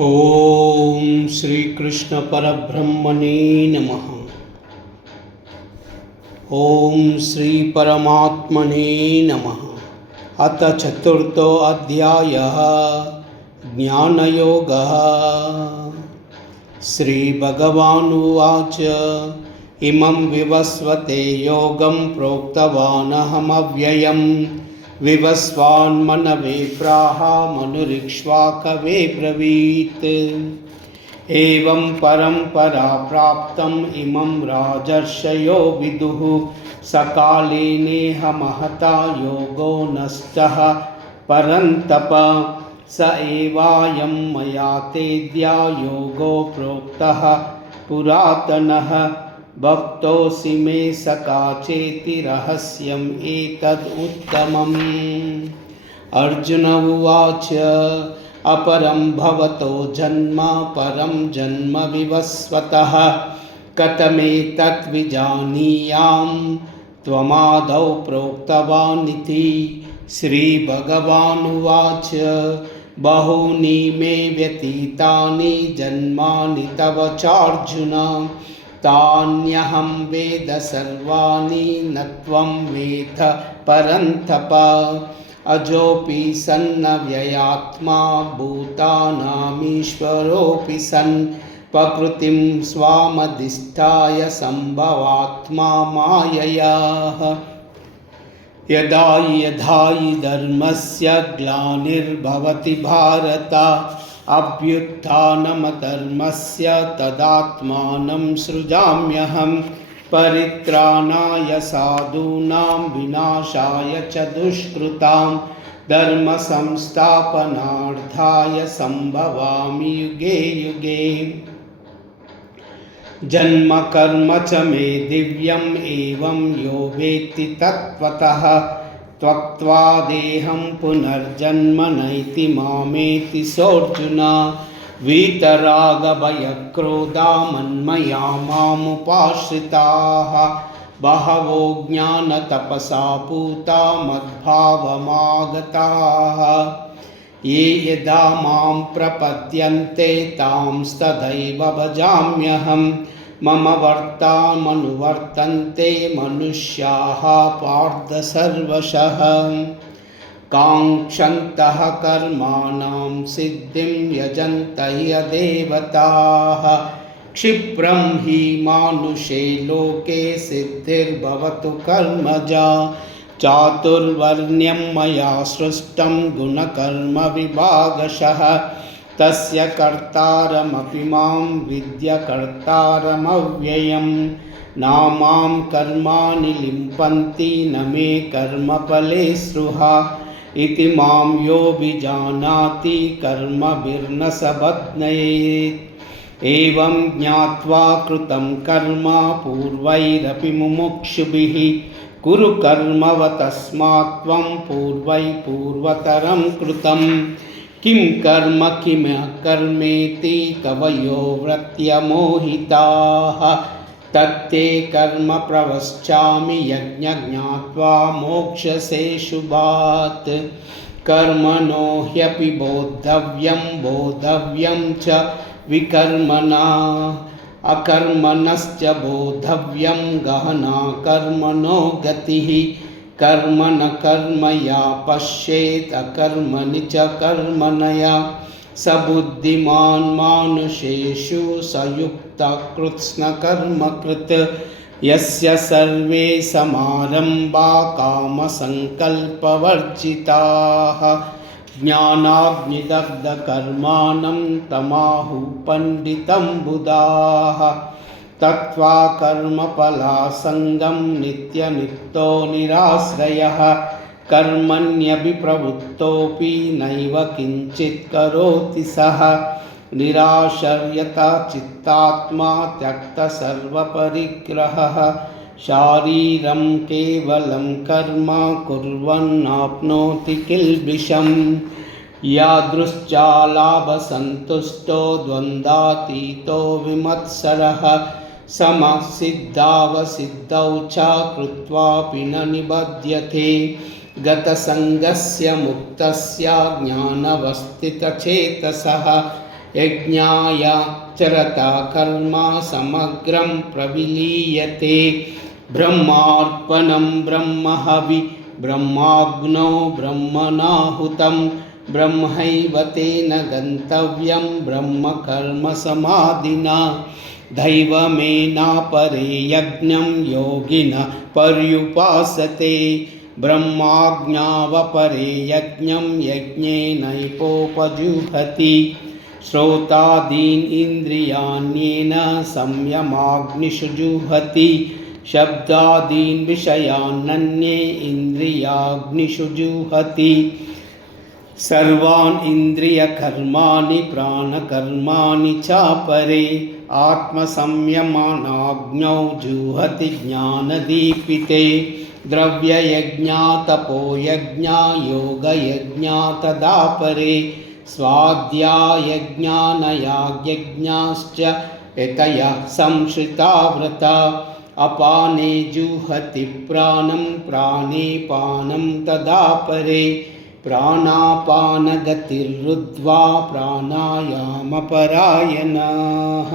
ओम श्री कृष्ण परब्रह्मणे नमः। ओम श्री परमात्मने नमः। अथ चतुर्थो अध्यायः ज्ञानयोगः। श्री भगवानुवाच इमं विवस्वते योगं प्रोक्तवानहमव्ययम् विवस्वान्मनवे प्राह मनुरिक्ष्वाकवे ब्रवीत्। एवं परंपरा प्राप्तम् इमं राजर्षयो विदुः सकाले नेह महता योगो नष्टः परन्तप स एवायं मया तेद्या योगो प्रोक्तः पुरातनः भक्तोऽसि मे सखा चेति रहस्यम् एतद् उत्तमम्। अर्जुन उवाच अपरं भवतो जन्म परं जन्म विवस्वतः कथमेतत् विजानीयाम् त्वमादौ प्रोक्तवानिति। श्रीभगवानुवाच बहूनि मे व्यतीतानि जन्मानि तव चार्जुन तान्यहं वेद सर्वाणि न त्वं वेद परन्तप। अजोऽपि सन्नव्ययात्मा भूतानामीश्वरोऽपि सन् प्रकृतिं स्वामधिष्ठाय सम्भवात्मा मायया। यदा यदा हि धर्मस्य ग्लानिर्भवति भारत अभ्युत्थानमधर्मस्य तदात्मानं सृजाम्यहं परित्राणाय साधूनां विनाशाय च दुष्कृतां धर्म संस्थापनार्थाय संभवामि युगे युगे। जन्म कर्म च मे दिव्यम् एवं यो वेत्ति तत्त्वतः त्यक्त्वा देहं पुनर्जन्म नैति मामेति सोऽर्जुन। वीतरागभयक्रोधा मन्मया मामुपाश्रिताः बहवो ज्ञानतपसा पूता मद्भावमागताः। ये यदा मां प्रपद्यन्ते तांस्तथैव भजाम्यहं मम वर्त्तामनुवर्तन्ते मनुष्याः पार्थ सर्वशः। काङ्क्षन्तः कर्माणां सिद्धिं यजन्तः देवताः क्षिप्रं हि मानुषे लोके सिद्धिर्भवतु कर्मजा। चातुर्वर्ण्यं मया सृष्टं गुणकर्म विभागशः तस्य कर्तारमपि मां विद्य कर्तारमव्ययम्। नामां कर्माणि लिम्पन्ति न मे कर्मफले स्पृहा इति मां योऽभिजानाति कर्मभिर्न स बध्नयेत्। एवं ज्ञात्वा कृतं कर्म पूर्वैरपि मुमुक्षुभिः कुरु कर्मव तस्मात् त्वं पूर्वतरं कृतं। किं कर्म किमकर्मेति कवयो व्रत्यमोहिताः तत्ते कर्म प्रवक्ष्यामि यज्ञज्ञात्वा मोक्षसे शुभात्। कर्मणो ह्यपि बोद्धव्यं च विकर्मणा अकर्मणश्च बोद्धव्यं गहना कर्मणो गतिः। कर्म न कर्मया पश्येत् अकर्मणि च कर्मणया स बुद्धिमान् मानुषेषु स युक्तः कृत्स्नकर्मकृत्। यस्य सर्वे समारम्भा कामसङ्कल्पवर्जिताः ज्ञानाग्निदग्धकर्माणं तमाहुः पण्डितं बुधाः। त्यक्त्वा कर्मफलासङ्गं नित्यनित्यो निराश्रयः कर्मण्यभिप्रवृत्तोऽपि नैव किञ्चित् करोति सः। निराशर्यता चित्तात्मा त्यक्तसर्वपरिग्रहः शारीरं केवलं कर्म कुर्वन्नाप्नोति किल्बिषम्। यादृश्चालाभसन्तुष्टो द्वन्द्वातीतो विमत्सरः समसिद्धावसिद्धौ च कृत्वापि न निबध्यते। गतसङ्गस्य मुक्तस्य ज्ञानवस्थितचेतसः यज्ञाय चरता कर्म समग्रं प्रविलीयते। ब्रह्मार्पणं ब्रह्महवि ब्रह्माग्नौ ब्रह्मणाहुतं ब्रह्मैव तेन गन्तव्यं ब्रह्मकर्मसमाधिना। दैवमेनापरे यज्ञं योगिनः पर्युपासते। ब्रह्माज्ञावपरे यज्ञं यज्ञेनैपोपजुह्वति। श्रोतादीन् इन्द्रियाण्येन संयमाग्निषु जुह्वति। शब्दादीन् विषयानन्ये इन्द्रियाग्निषु जुह्वति। सर्वान् इन्द्रियकर्माणि प्राणकर्माणि चापरे आत्मसंयमानाग्नौ जुह्वति ज्ञानदीपिते। द्रव्ययज्ञा तपोयज्ञा योगयज्ञा तदापरे स्वाध्यायज्ञानयागयज्ञाश्च यतयः संश्रिता व्रता। अपाने जुह्वति प्राणं प्राणे पानं तदापरे प्राणापानगतिरुद्ध्वा प्राणायामपरायणाः।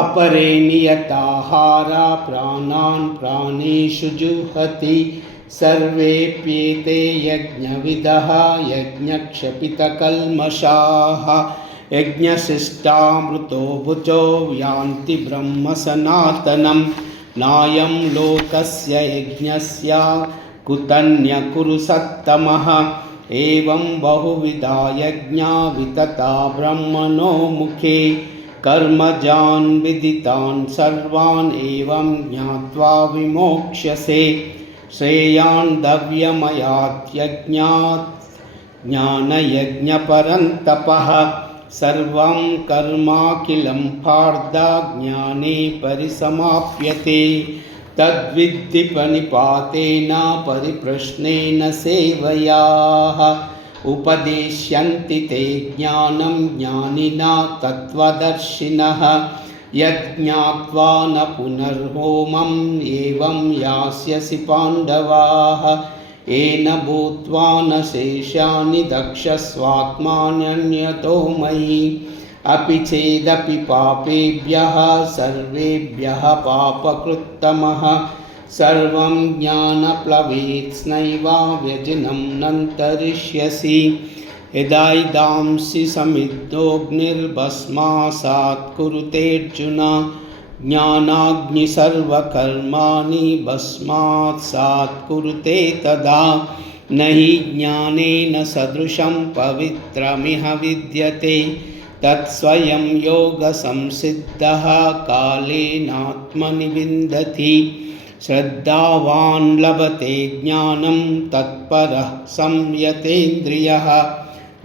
अपरे नियताहारा प्राणान् प्राणेषु जुह्वति। सर्वेऽप्येते यज्ञविदः यज्ञक्षपितकल्मषाः। यज्ञशिष्टामृतो भुजो यान्ति ब्रह्मसनातनं। नायं लोकस्य यज्ञस्य कुतन्यकुरु सत्तमः। एवं बहुविधा यज्ञा वितता ब्रह्मणो मुखे। कर्मजान् विदितान् सर्वान् एवं ज्ञात्वा विमोक्ष्यसे। श्रेयान् दव्यमयात् यज्ञात् ज्ञानयज्ञपरन्तपः। सर्वं कर्माखिलं पार्थ ज्ञाने परिसमाप्यते। तद्विद्धि प्रणिपातेन परिप्रश्नेन सेवया। उपदेश्यन्ति ते ज्ञानं ज्ञानिना तत्त्वदर्शिनः। यज्ञात्वा न पुनर्होमम् एवं यास्यसि पाण्डवाः। येन भूत्वा न शेषानि दक्षस्वात्मान्यन्यतो मयि। अपि चेदपि पापेभ्यः सर्वेभ्यः पापकृत्तमः। सर्वं ज्ञानप्लवेत्स्नैव व्यजनं नन्तरिष्यसि। यदाइदांसि समिद्धोऽग्निर्भस्मासात् कुरुतेऽर्जुन। ज्ञानाग्निः सर्वकर्माणि भस्मासात् कुरुते तदा। न हि ज्ञानेन सदृशं पवित्रमिह विद्यते। तत्स्वयं योगसंसिद्धः कालेनात्मनि विन्दति। श्रद्धावान् लभते ज्ञानं तत्परः संयतेन्द्रियः।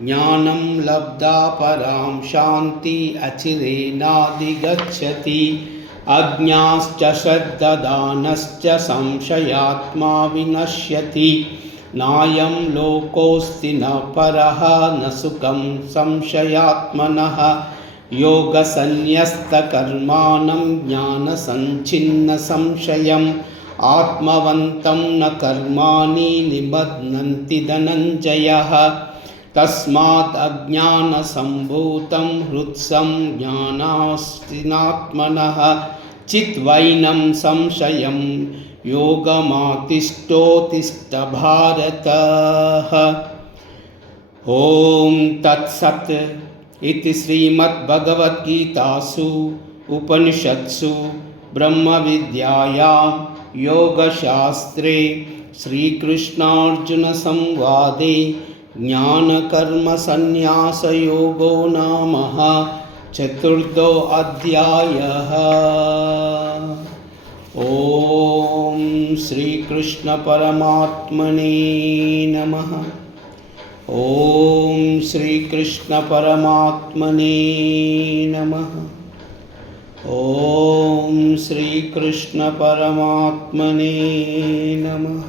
ज्ञानं लब्धा परां शान्ति अचिरेणाधिगच्छति। अज्ञाश्च श्रद्धदानश्च संशयात्मा विनश्यति। नायं लोकोऽस्ति न परः न सुखं संशयात्मनः। योगसन्न्यस्तकर्माणं ज्ञानसञ्छिन्नसंशयम् आत्मवन्तं न कर्माणि निबध्नन्ति धनञ्जयः। तस्मात् अज्ञानसम्भूतं हृत्सं ज्ञानास्तिनात्मनः। चिद्वैनं संशयं योगमातिष्ठोत्तिष्ठ भारत। ॐ तत्सत् इति श्रीमद्भगवद्गीतासु उपनिषत्सु ब्रह्मविद्यायां योगशास्त्रे श्रीकृष्णार्जुनसंवादे ज्ञानकर्मसन्न्यासयोगो नाम चतुर्थोऽध्यायः। ॐ श्रीकृष्णपरमात्मने नमः। ॐ श्रीकृष्णपरमात्मने नमः। ॐ श्रीकृष्णपरमात्मने नमः।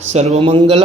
सर्वमङ्गल